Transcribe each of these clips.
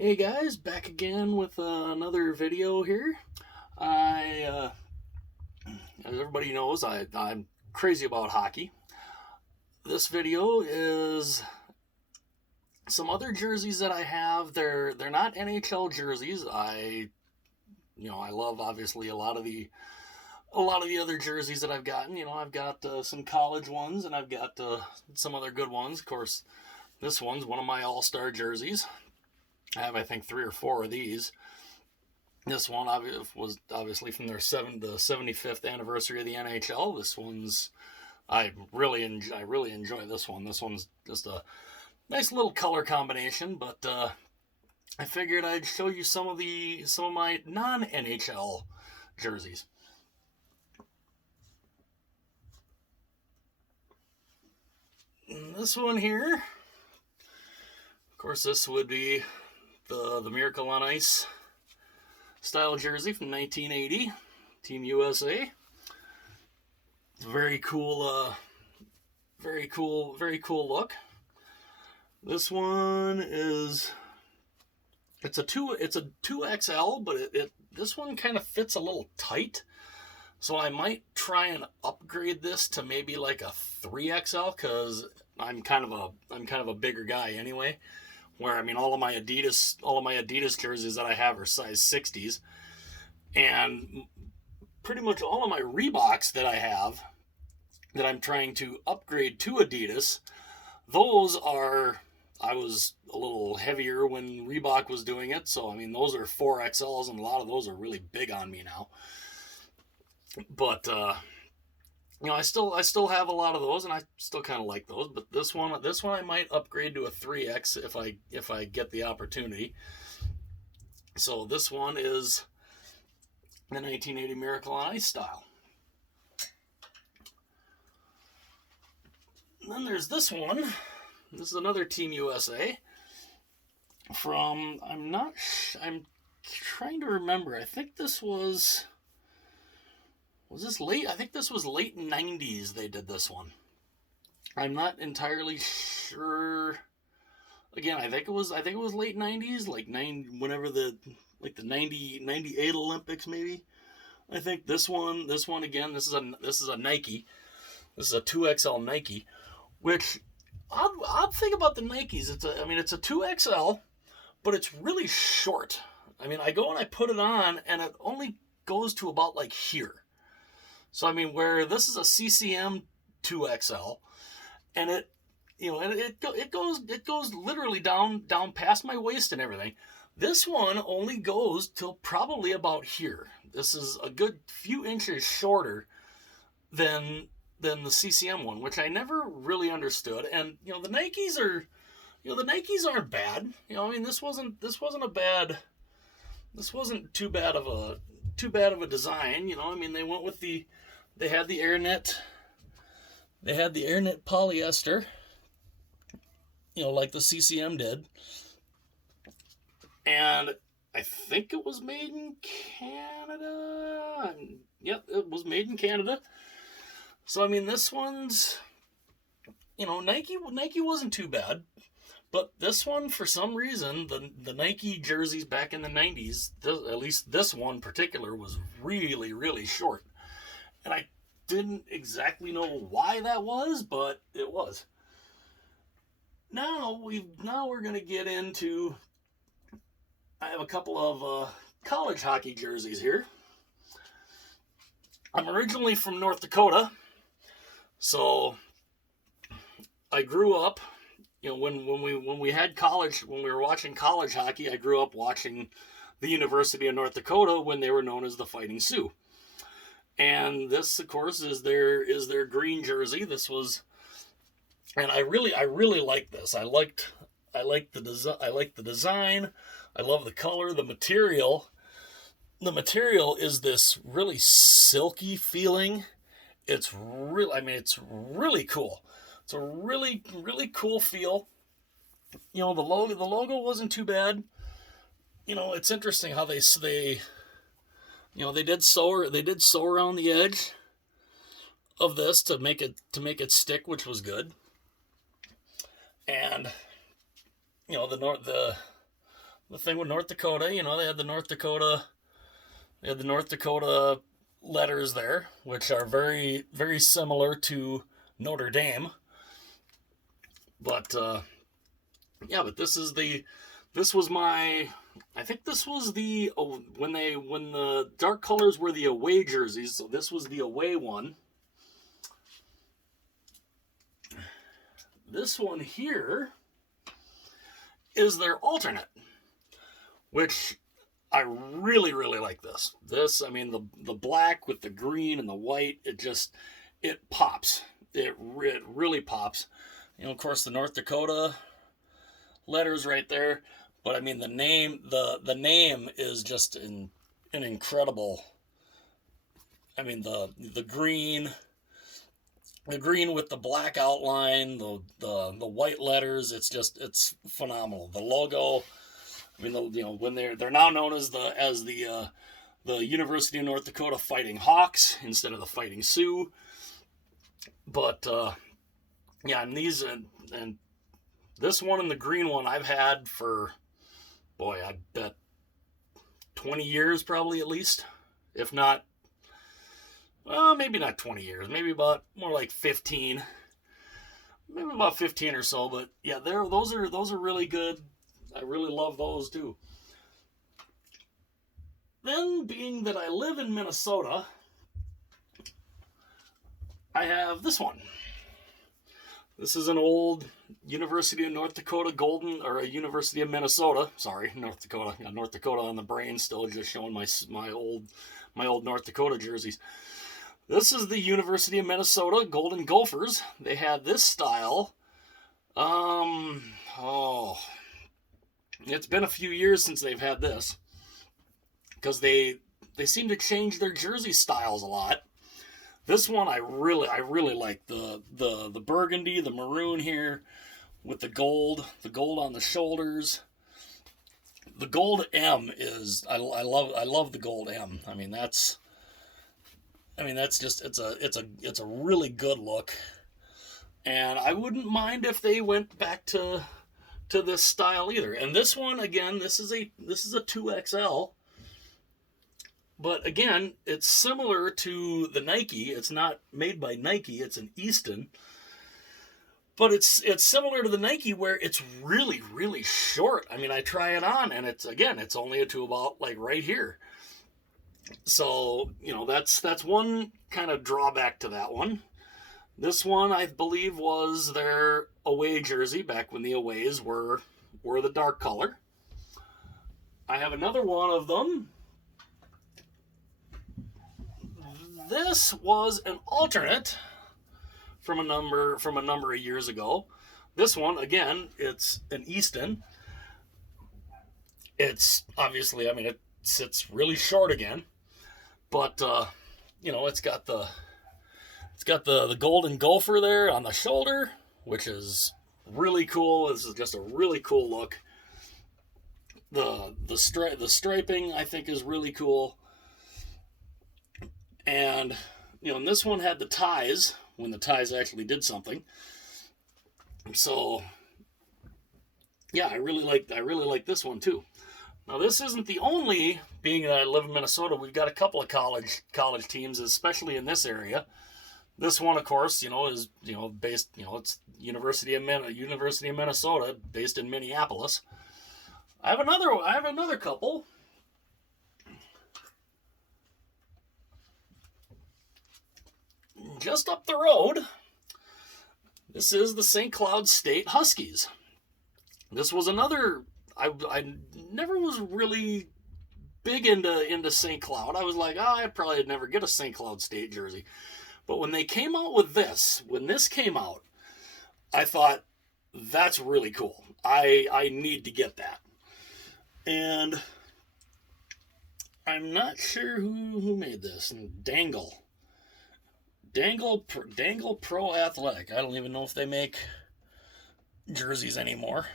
Hey guys, back again with another video here. I, as everybody knows, I'm crazy about hockey. This video is some other jerseys that I have. They're not NHL jerseys. I love obviously a lot of the other jerseys that I've gotten. I've got some college ones, and I've got some other good ones. Of course, this one's one of my all-star jerseys. I have, I think, 3 or 4 of these. This one was obviously from the 75th anniversary of the NHL. This one's I really enjoy this one. This one's just a nice little color combination, but I figured I'd show you some of my non-NHL jerseys. And this one here, of course, this would be the Miracle on Ice style jersey from 1980, Team USA. It's a very cool look. This one is it's a 2XL, but this one kind of fits a little tight. So I might try and upgrade this to maybe like a 3XL, because I'm kind of a bigger guy anyway. Where, I mean, all of my Adidas jerseys that I have are size 60s, and pretty much all of my Reeboks that I have that I'm trying to upgrade to Adidas, I was a little heavier when Reebok was doing it, so I mean those are 4XLs, and a lot of those are really big on me now. But I still have a lot of those, and I still kind of like those. But this one I might upgrade to a 3X if I get the opportunity. So this one is the 1980 Miracle on Ice style. And then there's this one. This is another Team USA from I'm trying to remember. I think this was this late? I think this was late 90s they did this one. I'm not entirely sure. Again, I think it was late 90s, like whenever the 98 Olympics maybe. I think this one again, this is a Nike. This is a 2XL Nike, which odd thing about the Nikes, it's a 2XL, but it's really short. I mean, I go and I put it on, and it only goes to about like here. So I mean, where this is a CCM 2XL, and it goes literally down past my waist and everything. This one only goes till probably about here. This is a good few inches shorter than the CCM one, which I never really understood. And the Nikes aren't bad. I mean, this wasn't too bad of a design. I mean, they had the AirNet polyester, like the CCM did. And I think it was made in Canada. Yep, it was made in Canada. So I mean, this one's, Nike wasn't too bad, but this one, for some reason, the Nike jerseys back in the 90s, at least this one in particular, was really, really short. And I didn't exactly know why that was, but it was. Now we're going to get into, I have a couple of college hockey jerseys here. I'm originally from North Dakota, so I grew up, when we had college, when we were watching college hockey, I grew up watching the University of North Dakota when they were known as the Fighting Sioux. And this, of course, is their green jersey. This was, and I really like this. I like the design. I love the color, the material. The material is this really silky feeling. It's really cool. It's a really, really cool feel. The logo wasn't too bad. It's interesting how they did sew around the edge of this to make it stick, which was good. And the the thing with North Dakota. You know, they had the North Dakota letters there, which are very, very similar to Notre Dame. But yeah, but this was my, I think this was the, when the dark colors were the away jerseys, so this was the away one. This one here is their alternate, which I really, really like this. This, I mean, the black with the green and the white, it pops. It really pops. You know, of course, the North Dakota letters right there. But I mean, the name is just an incredible. I mean, the green with the black outline, the white letters. It's phenomenal. The logo. I mean, when they're now known as the University of North Dakota Fighting Hawks instead of the Fighting Sioux. But yeah, and these and this one and the green one I've had for, boy, I bet 20 years probably at least, if not, well, maybe not 20 years, maybe about more like 15, maybe about 15 or so. But yeah, those are really good. I really love those too. Then, being that I live in Minnesota, I have this one. This is an old University of North Dakota Golden, or a University of Minnesota. Sorry, North Dakota. Got North Dakota on the brain still, just showing my old North Dakota jerseys. This is the University of Minnesota Golden Gophers. They had this style. It's been a few years since they've had this, because they seem to change their jersey styles a lot. This one I really like the burgundy, the maroon here with the gold on the shoulders. The gold M is I love the gold M. I mean that's just it's a really good look. And I wouldn't mind if they went back to this style either. And this one, again, this is a 2XL. But again, it's similar to the Nike. It's not made by Nike, it's an Easton. But it's similar to the Nike, where it's really, really short. I mean, I try it on and it's only to about like right here. So, you know, that's one kind of drawback to that one. This one, I believe, was their away jersey back when the aways were the dark color. I have another one of them. This was an alternate from a number of years ago. This one, again, it's an Easton. It's obviously, I mean, it sits really short again, but you know, it's got the golden gopher there on the shoulder, which is really cool. This is just a really cool look. The striping, I think, is really cool. And you know, and this one had the ties when the ties actually did something. So yeah, I really like this one too. Now, this isn't the only, being that I live in Minnesota, we've got a couple of college teams, especially in this area. This one, of course, you know, is, you know, based, you know, it's University of Minnesota, based in Minneapolis. I have another couple. Just up the road. This is the St. Cloud State Huskies. This was another, I never was really big into St. Cloud. I was like, I'd probably never get a St. Cloud State jersey. But when they came out with this, when this came out, I thought, that's really cool. I need to get that. And I'm not sure who made this. Dangle Pro Athletic. I don't even know if they make jerseys anymore.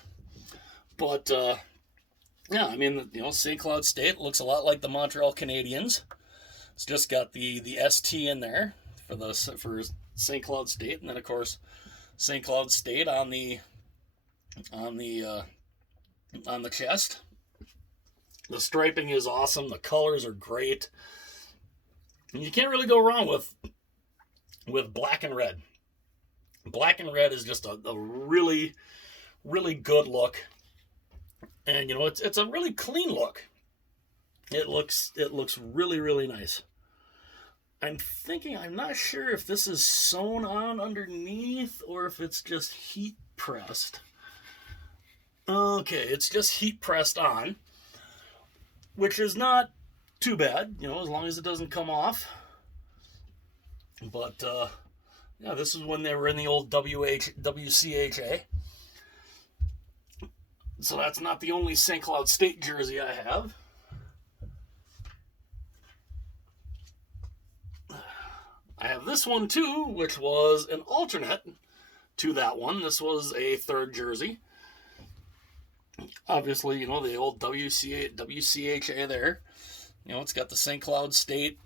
But yeah, I mean, you know, St. Cloud State looks a lot like the Montreal Canadiens. It's just got the ST in there for St. Cloud State, and then of course St. Cloud State on the chest. The striping is awesome. The colors are great. And you can't really go wrong with black and red. Black and red is just a really, really good look. And, you know, it's a really clean look. It looks really, really nice. I'm not sure if this is sewn on underneath or if it's just heat pressed. Okay, it's just heat pressed on, which is not too bad, you know, as long as it doesn't come off. But, yeah, this is when they were in the old WCHA. So that's not the only St. Cloud State jersey I have. I have this one too, which was an alternate to that one. This was a third jersey. Obviously, you know, the old WCHA there. You know, it's got the St. Cloud State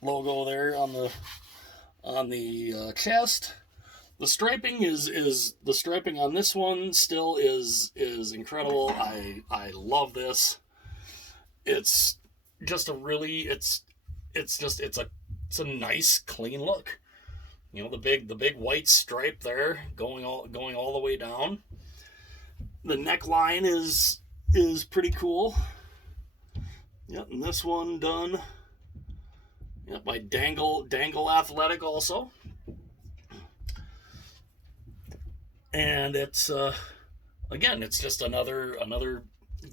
logo there on the chest. The striping is the striping on this one still is incredible. I love this. It's just a really it's a nice clean look. You know, the big white stripe there going all the way down. The neckline is pretty cool. Yep, and this one done by Dangle Athletic also. And it's again, it's just another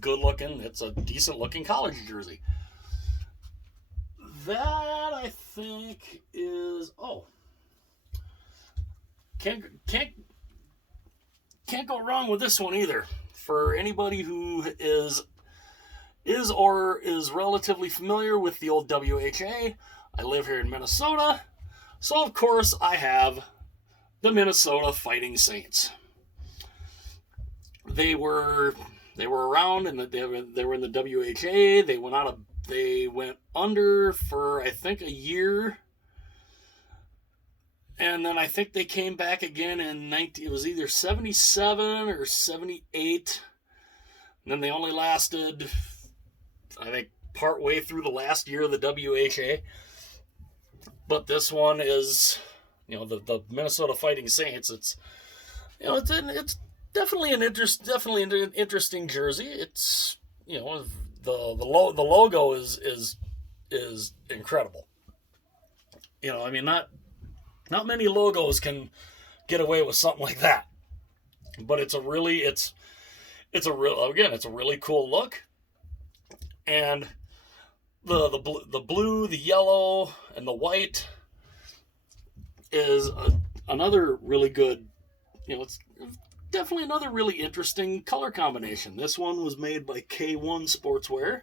good looking, it's a decent looking college jersey. That I think is can't go wrong with this one either. For anybody who is relatively familiar with the old WHA, I live here in Minnesota, so of course I have the Minnesota Fighting Saints. They were around and they were in the WHA. They went under for I think a year. And then I think they came back again in it was either 77 or 78. And then they only lasted, I think, part way through the last year of the WHA. But this one is, you know, the Minnesota Fighting Saints. It's, you know, it's definitely an interesting jersey. It's, you know, the logo is incredible. You know, I mean, not many logos can get away with something like that. But it's a really cool look. And the blue, the yellow, and the white is another really good, you know, it's definitely another really interesting color combination. This one was made by K1 Sportswear.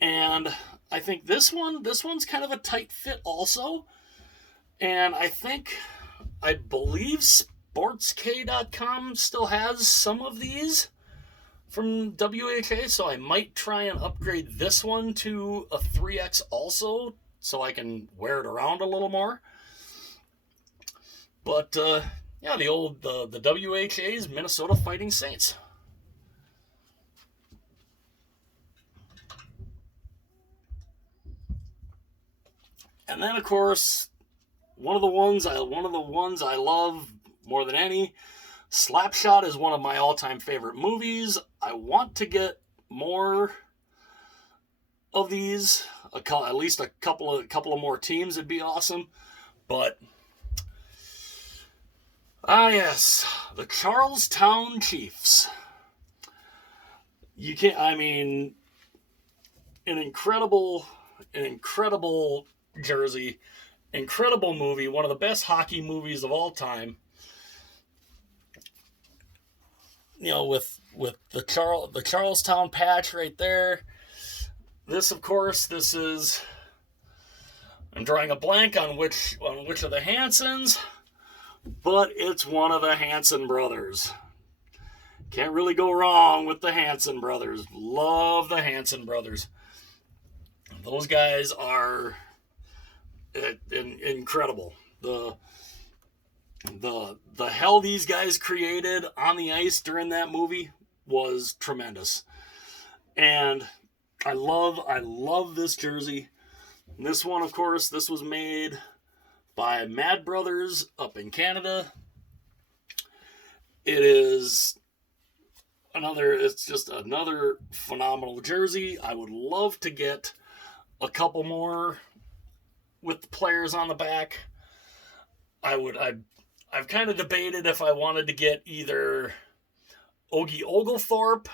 And I think this one's kind of a tight fit also. And I believe SportsK.com still has some of these from WHA, so I might try and upgrade this one to a 3X also, so I can wear it around a little more. But, yeah, the WHA's Minnesota Fighting Saints. And then, of course, one of the ones I love more than any, Slapshot is one of my all-time favorite movies. I want to get more of these, at least a couple of more teams would be awesome. But yes, the Charlestown Chiefs. An incredible jersey, incredible movie, one of the best hockey movies of all time. You know, with the Charlestown patch right there. This, of course, I'm drawing a blank on which of the Hansons, but it's one of the Hanson brothers. Can't really go wrong with the Hanson brothers. Love the Hanson brothers. Those guys are incredible. The hell these guys created on the ice during that movie was tremendous. And I love this jersey. And this one, of course, this was made by Mad Brothers up in Canada. It's just another phenomenal jersey. I would love to get a couple more with the players on the back. I've kind of debated if I wanted to get either Ogie Oglethorpe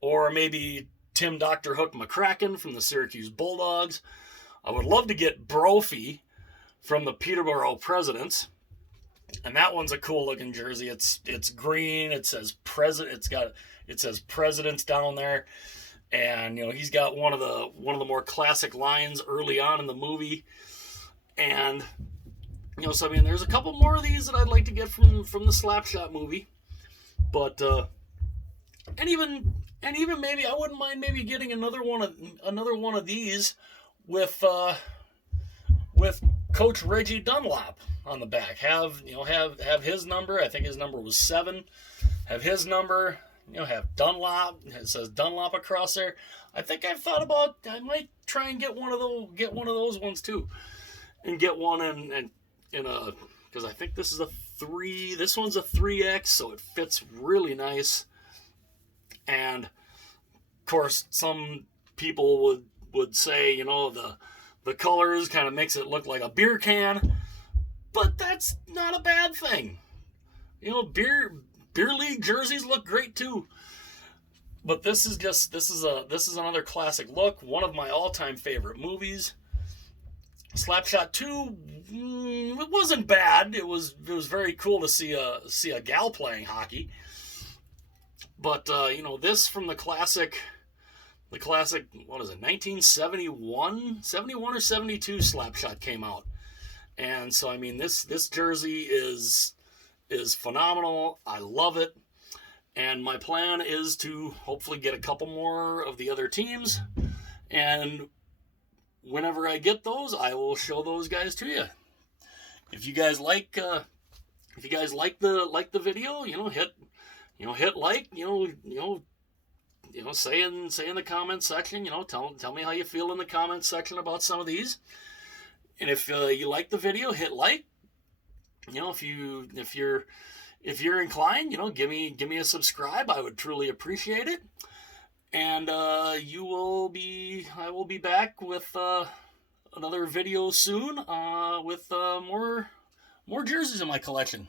or maybe Tim Dr. Hook McCracken from the Syracuse Bulldogs. I would love to get Brophy from the Peterborough Presidents. And that one's a cool looking jersey. It's green. It says president. It says presidents down there, and he's got one of the more classic lines early on in the movie. And so I mean, there's a couple more of these that I'd like to get from the Slapshot movie, but and even maybe I wouldn't mind maybe getting another one of these with Coach Reggie Dunlop on the back. Have his number. I think his number was 7. Have his number. Have Dunlop. It says Dunlop across there. I think I've thought about. I might try and get one of those ones too, and get one in a, because I think this is a 3. This one's a 3X, so it fits really nice. And of course, some people would say, the colors kind of makes it look like a beer can, but that's not a bad thing. Beer league jerseys look great too. But this is another classic look. One of my all-time favorite movies. Slapshot 2, it wasn't bad. It was very cool to see a gal playing hockey. But this from the classic, what is it, 1971 or 72 Slapshot came out. And so I mean, this jersey is phenomenal. I love it. And my plan is to hopefully get a couple more of the other teams, and whenever I get those, I will show those guys to you. If you guys like the video, hit like, say in the comments section, tell me how you feel in the comments section about some of these. And if you like the video, hit like. If you're inclined, give me a subscribe. I would truly appreciate it. And I will be back with another video soon with more jerseys in my collection.